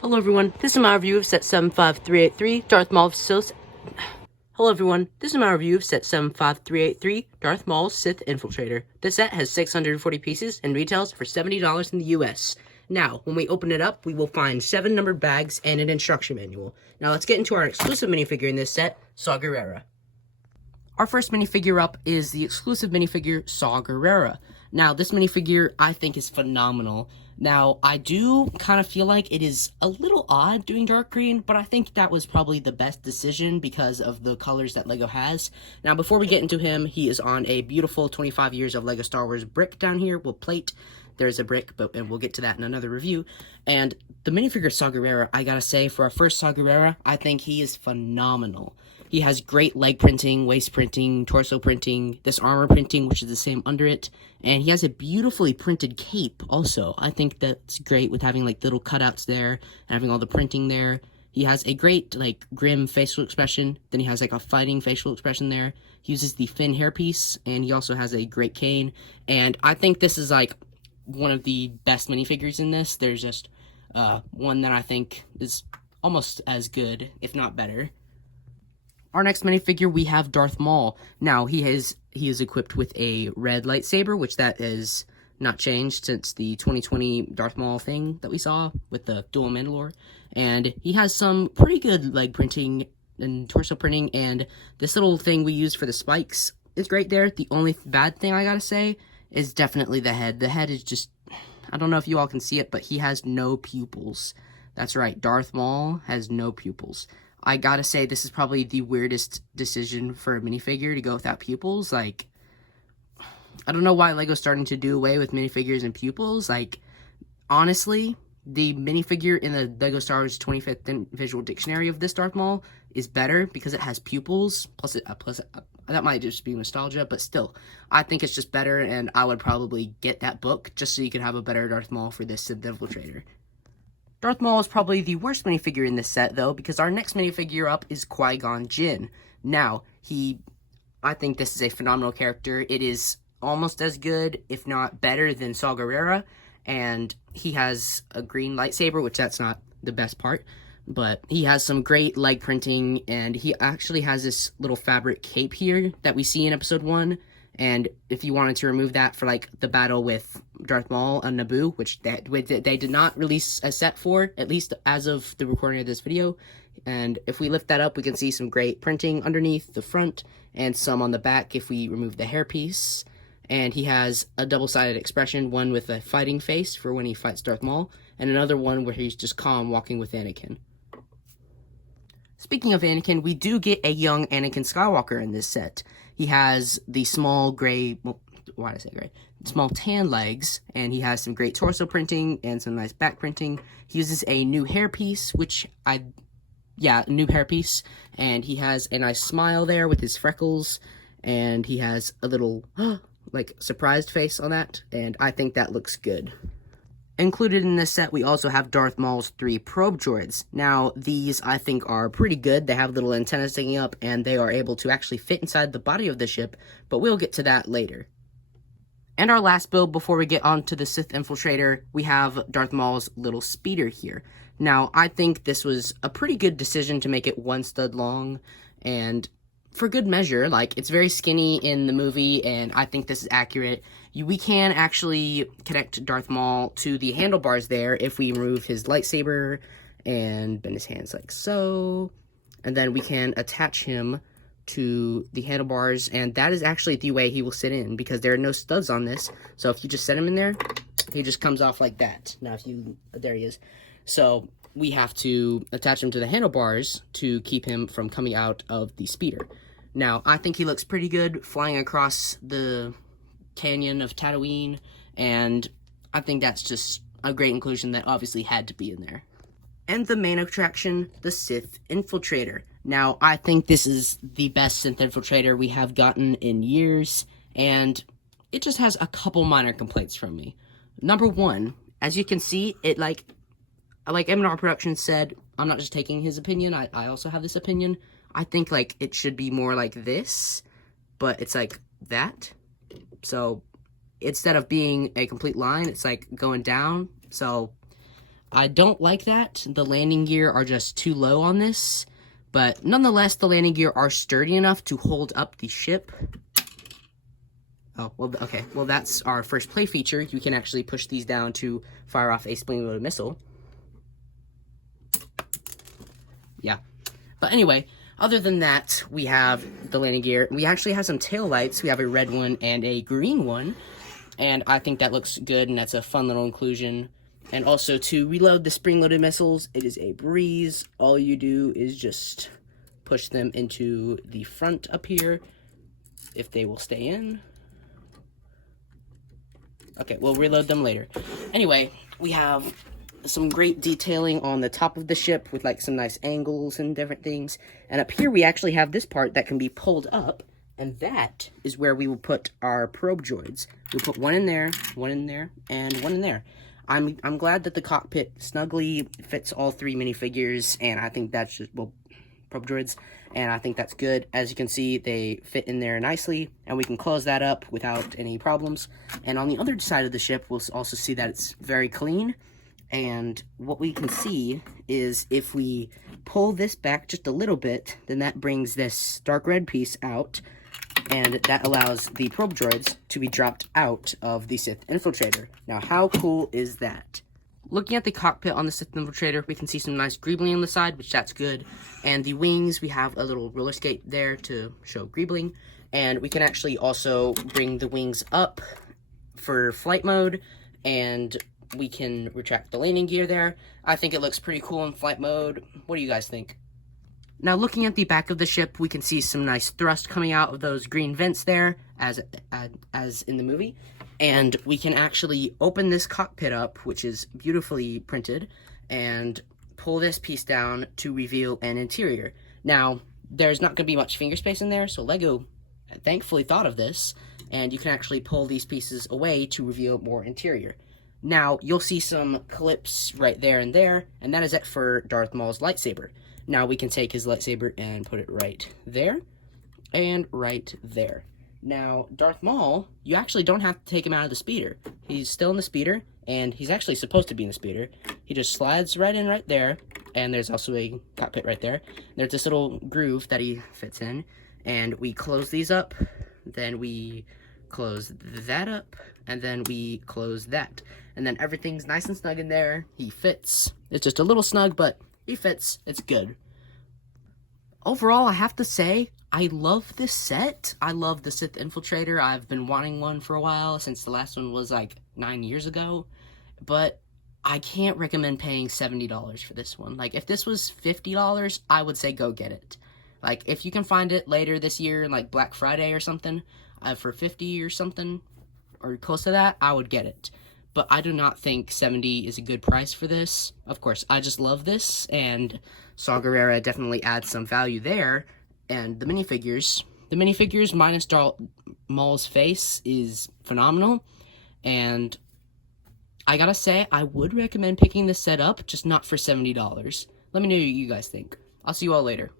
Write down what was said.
Hello everyone, this is my review of set 75383, Darth Maul's Sith. Hello everyone, this is my review of set 75383, Darth Maul's Sith Infiltrator. This set has 640 pieces and retails for $70 in the US. Now, when we open it up, we will find 7 numbered bags and an instruction manual. Now let's get into our exclusive minifigure in this set, Saw Gerrera. Our first minifigure up is the exclusive minifigure Saw Gerrera. Now, this minifigure I think is phenomenal. Now, I do kind of feel like it is a little odd doing dark green, but I think that was probably the best decision because of the colors that LEGO has. Now, before we get into him, he is on a beautiful 25 years of LEGO Star Wars brick down here. We'll plate. There's a brick, and we'll get to that in another review. And the minifigure Saw Gerrera, I gotta say, for our first Saw Gerrera, I think he is phenomenal. He has great leg printing, waist printing, torso printing, this armor printing, which is the same under it, and he has a beautifully printed cape also. I think that's great with having like little cutouts there, and having all the printing there. He has a great like grim facial expression, then he has like a fighting facial expression there. He uses the fin hairpiece, and he also has a great cane, and I think this is like one of the best minifigures in this. There's just one that I think is almost as good, if not better. Our next minifigure, we have Darth Maul. Now, he is equipped with a red lightsaber, which that is not changed since the 2020 Darth Maul thing that we saw with the dual Mandalore. And he has some pretty good leg printing and torso printing, and this little thing we use for the spikes is great there. The only bad thing I gotta say is definitely the head. The head is just, I don't know if you all can see it, but he has no pupils. That's right, Darth Maul has no pupils. I gotta say, this is probably the weirdest decision for a minifigure to go without pupils. Like, I don't know why LEGO's starting to do away with minifigures and pupils. Like, honestly, the minifigure in the LEGO Star Wars 25th Visual Dictionary of this Darth Maul is better because it has pupils. Plus, that might just be nostalgia, but still, I think it's just better, and I would probably get that book just so you could have a better Darth Maul for this Sith Infiltrator. Darth Maul is probably the worst minifigure in this set, though, because our next minifigure up is Qui-Gon Jinn. Now, I think this is a phenomenal character. It is almost as good, if not better, than Saw Gerrera, and he has a green lightsaber, which that's not the best part, but he has some great leg printing, and he actually has this little fabric cape here that we see in Episode 1, and if you wanted to remove that for, like, the battle with Darth Maul on Naboo, which they did not release a set for, at least as of the recording of this video, and if we lift that up, we can see some great printing underneath the front, and some on the back if we remove the hairpiece, and he has a double-sided expression, one with a fighting face for when he fights Darth Maul, and another one where he's just calm walking with Anakin. Speaking of Anakin, we do get a young Anakin Skywalker in this set. He has the small gray, well, why did I say gray? Small tan legs, and he has some great torso printing and some nice back printing. He uses a new hairpiece, new hairpiece, and he has a nice smile there with his freckles, and he has a little, like, surprised face on that, and I think that looks good. Included in this set, we also have Darth Maul's 3 probe droids. Now, these, I think, are pretty good. They have little antennas sticking up, and they are able to actually fit inside the body of the ship, but we'll get to that later. And our last build before we get on to the Sith Infiltrator, we have Darth Maul's little speeder here. Now, I think this was a pretty good decision to make it 1 stud long, and for good measure. Like, it's very skinny in the movie, and I think this is accurate. We can actually connect Darth Maul to the handlebars there if we remove his lightsaber and bend his hands like so. And then we can attach him to the handlebars, and that is actually the way he will sit in, because there are no studs on this. So if you just set him in there, he just comes off like that. Now, there he is. So we have to attach him to the handlebars to keep him from coming out of the speeder. Now, I think he looks pretty good flying across the canyon of Tatooine, and I think that's just a great inclusion that obviously had to be in there. And the main attraction, the Sith Infiltrator. Now, I think this is the best Sith Infiltrator we have gotten in years, and it just has a couple minor complaints from me. Number one, as you can see, it like M&R Productions said, I'm not just taking his opinion, I also have this opinion. I think, like, it should be more like this, but it's like that. So, instead of being a complete line, it's, like, going down. So, I don't like that. The landing gear are just too low on this, but nonetheless, the landing gear are sturdy enough to hold up the ship. Oh, well, okay. Well, that's our first play feature. You can actually push these down to fire off a spring-loaded missile. Yeah. But anyway, other than that, we have the landing gear. We actually have some tail lights. We have a red one and a green one. And I think that looks good, and that's a fun little inclusion. And also, to reload the spring-loaded missiles, it is a breeze. All you do is just push them into the front up here, if they will stay in. Okay, we'll reload them later. Anyway, we have some great detailing on the top of the ship with like some nice angles and different things. And up here we actually have this part that can be pulled up, and that is where we will put our probe droids. We'll put one in there, and one in there. I'm glad that the cockpit snugly fits all three minifigures, and I think that's just, well, probe droids, and I think that's good. As you can see, they fit in there nicely, and we can close that up without any problems. And on the other side of the ship, we'll also see that it's very clean. And what we can see is if we pull this back just a little bit, then that brings this dark red piece out, and that allows the probe droids to be dropped out of the Sith infiltrator. Now, how cool is that? Looking at the cockpit on the Sith infiltrator, we can see some nice greebling on the side, which that's good. And the wings, we have a little roller skate there to show greebling. And we can actually also bring the wings up for flight mode, and we can retract the landing gear there. I think it looks pretty cool in flight mode. What do you guys think? Now, looking at the back of the ship, we can see some nice thrust coming out of those green vents there, as in the movie. And we can actually open this cockpit up, which is beautifully printed, and pull this piece down to reveal an interior. Now, there's not going to be much finger space in there, so LEGO thankfully thought of this, and you can actually pull these pieces away to reveal more interior. Now, you'll see some clips right there, and that is it for Darth Maul's lightsaber. Now we can take his lightsaber and put it right there, and right there. Now, Darth Maul, you actually don't have to take him out of the speeder. He's still in the speeder, and he's actually supposed to be in the speeder. He just slides right in right there, and there's also a cockpit right there. There's this little groove that he fits in, and we close these up, then we close that up, and then we close that. And then everything's nice and snug in there. He fits. It's just a little snug, but he fits. It's good. Overall, I have to say, I love this set. I love the Sith Infiltrator. I've been wanting one for a while, since the last one was like 9 years ago. But I can't recommend paying $70 for this one. Like, if this was $50, I would say go get it. Like, if you can find it later this year, like Black Friday or something, for $50 or something, or close to that, I would get it. But I do not think $70 is a good price for this. Of course, I just love this, and Saw Gerrera definitely adds some value there. And the minifigures minus Darth Maul's face is phenomenal. And I gotta say, I would recommend picking this set up, just not for $70. Let me know what you guys think. I'll see you all later.